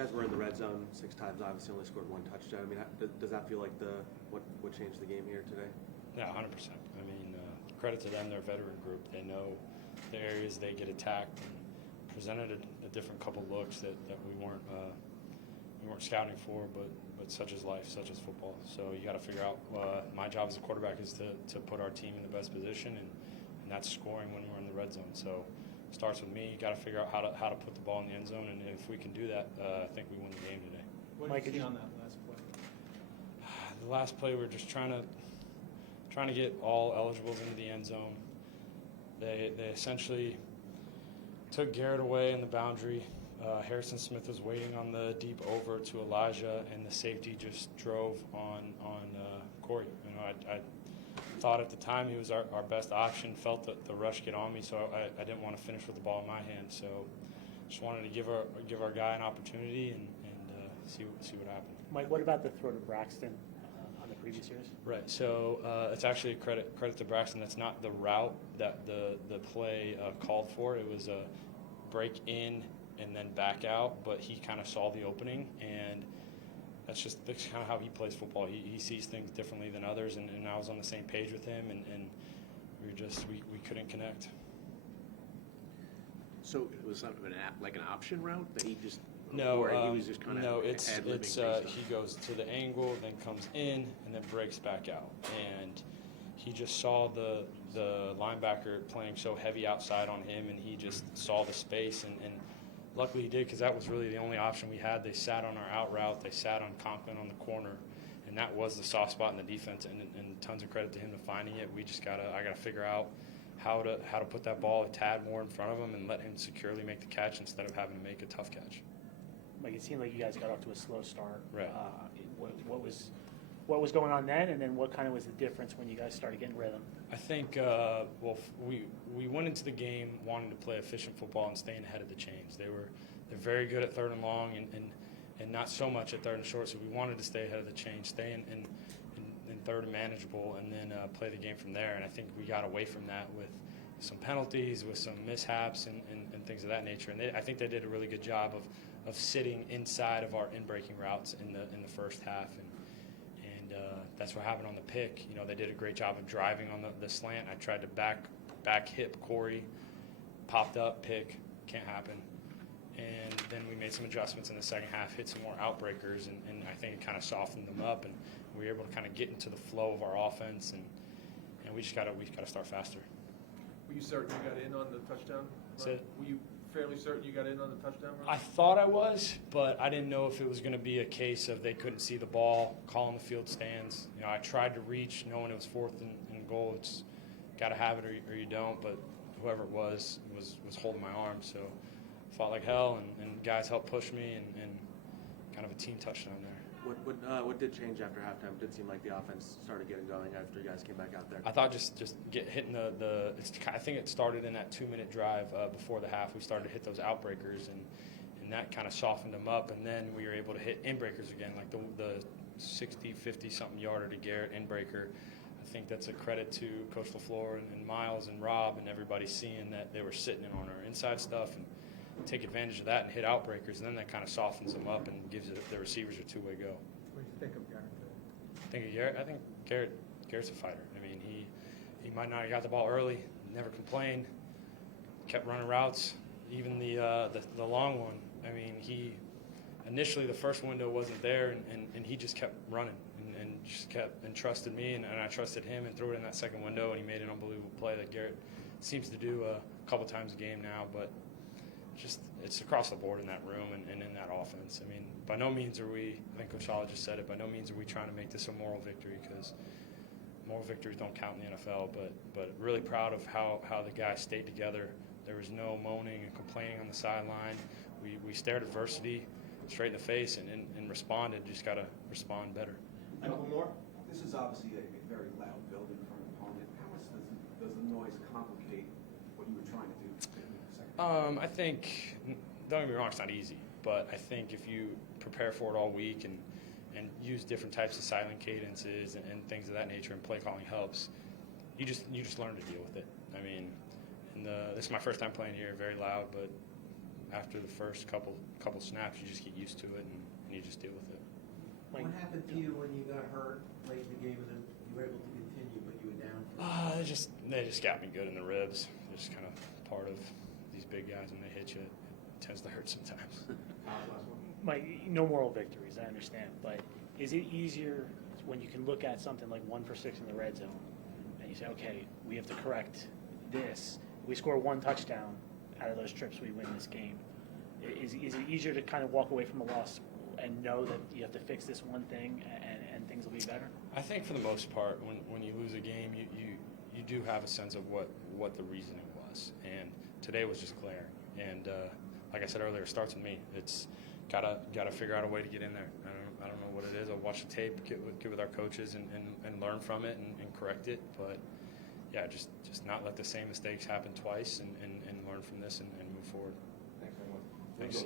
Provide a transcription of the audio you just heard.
guys were in the red zone 6 times, obviously only scored 1 touchdown. I mean, does that feel like what changed the game here today? Yeah, 100%. I mean, credit to them, they're a veteran group. They know the areas they get attacked and presented a different couple looks that we weren't scouting for, but such is life, such is football. So you got to figure out. My job as a quarterback is to put our team in the best position, and that's scoring when we're in the red zone. So it starts with me. You got to figure out how to put the ball in the end zone, and if we can do that, I think we win the game today. What did you see on that last play? The last play, we were just trying to get all eligibles into the end zone. They essentially took Garrett away in the boundary. Harrison Smith was waiting on the deep over to Elijah, and the safety just drove on Corey. You know, I thought at the time he was our best option. Felt the rush get on me, so I didn't want to finish with the ball in my hand. So just wanted to give our guy an opportunity and see what happened. Mike, what about the throw to Braxton on the previous years? Right. So it's actually a credit to Braxton. That's not the route that the play called for. It was a break in and then back out, but he kind of saw the opening, and that's kind of how he plays football. He sees things differently than others, and I was on the same page with him, and we couldn't connect. So it was like an option route that he just No, or he was just kind of no. It's ad-libbing he goes to the angle, then comes in, and then breaks back out, and he just saw the linebacker playing so heavy outside on him, and he just saw the space, and luckily he did, because that was really the only option we had. They sat on our out route, they sat on Conklin on the corner, and that was the soft spot in the defense, and tons of credit to him to finding it. I gotta figure out how to put that ball a tad more in front of him and let him securely make the catch instead of having to make a tough catch. Like, it seemed like you guys got off to a slow start. Right. What was going on then, and then what kind of was the difference when you guys started getting rhythm? I think, we went into the game wanting to play efficient football and staying ahead of the chains. They're very good at third and long and not so much at third and short, so we wanted to stay ahead of the chain, stay in third and manageable, and then play the game from there. And I think we got away from that with some penalties, with some mishaps and things of that nature. And I think they did a really good job of sitting inside of our in-breaking routes in the first half, and that's what happened on the pick. You know, they did a great job of driving on the slant. I tried to back hip Corey, popped up, pick, can't happen. And then we made some adjustments in the second half, hit some more outbreakers, and I think it kind of softened them up, and we were able to kind of get into the flow of our offense, and we just gotta start faster. Were you certain you got in on the touchdown? Were you fairly certain you got in on the touchdown run? I thought I was, but I didn't know if it was going to be a case of they couldn't see the ball, calling the field stands. You know, I tried to reach, knowing it was 4th and goal. It's got to have it or you don't. But whoever it was holding my arm, so I fought like hell, and guys helped push me, and kind of a team touchdown there. What did change after halftime? It did seem like the offense started getting going after you guys came back out there. I thought just hitting I think it started in that 2-minute drive before the half. We started to hit those outbreakers, and that kind of softened them up. And then we were able to hit inbreakers again, like the 60, 50-something yarder to Garrett inbreaker. I think that's a credit to Coach LaFleur and Miles and Rob and everybody seeing that they were sitting in on our inside stuff and take advantage of that and hit outbreakers, and then that kind of softens them up and gives the receivers a two-way go. What do you think of Garrett? I think Garrett's a fighter. I mean, he might not have got the ball early, never complained, kept running routes, even the long one. I mean, he initially the first window wasn't there, and he just kept running and just kept and trusted me, and I trusted him and threw it in that second window, and he made an unbelievable play that Garrett seems to do a couple times a game now, but it's across the board in that room and in that offense. I mean, by no means are we, I think Coach Sala just said it, by no means are we trying to make this a moral victory, because moral victories don't count in the NFL, but really proud of how the guys stayed together. There was no moaning and complaining on the sideline. We stared adversity straight in the face and responded. Just got to respond better. Michael Moore, this is obviously a very loud building for an opponent. How much does the noise complicate what you were trying to do? I think, don't get me wrong, it's not easy, but I think if you prepare for it all week and use different types of silent cadences and things of that nature, and play calling helps, you just learn to deal with it. I mean, this is my first time playing here, very loud, but after the first couple snaps, you just get used to it and you just deal with it. Like, What happened to you when you got hurt late in the game and then you were able to continue, but you were down? For They just got me good in the ribs. They're just kind of part of these big guys. When they hit you, it tends to hurt sometimes. Mike, no moral victories, I understand, but is it easier when you can look at something like 1 for 6 in the red zone and you say, okay, we have to correct this. If we score 1 touchdown out of those trips, we win this game. Is it easier to kind of walk away from a loss and know that you have to fix this one thing and things will be better? I think for the most part, when you lose a game, you do have a sense of what the reasoning was, and today was just glaring. And like I said earlier, it starts with me. It's gotta figure out a way to get in there. I don't know what it is. I'll watch the tape, get with our coaches, and learn from it and correct it. But yeah, just not let the same mistakes happen twice, and learn from this and move forward. Thanks very much. Thanks.